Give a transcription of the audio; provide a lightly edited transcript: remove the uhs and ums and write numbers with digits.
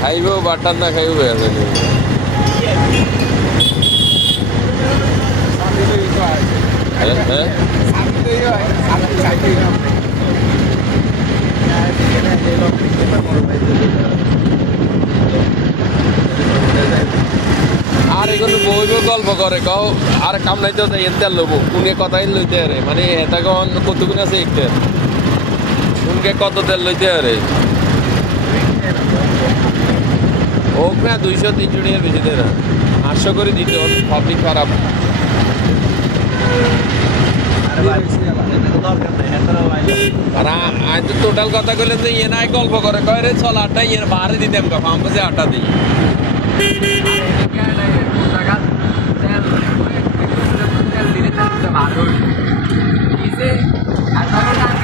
খাইব বাটার না খাইব হয়ে যাবে হ্যাঁ আর এগুলো বইব গল্প করে কও আর কাম নাই তো এনতে লবো কোনে কথাই লইতে আরে মানে এটা কোন কতগুণ আছে একটা কোনকে কত তেল লইতে আরে হোক না 200-300 টাকার বেশি দেয় না 800 করে দিতে পাবলিক খারাপ আর আজ তো টোটাল কথা কইলে যে ইয়ে নাই গল্প করে কয় রে চল 8টা ইয়ে বাহারে দিতাম কা ফার্ম কাছে 8টা দিই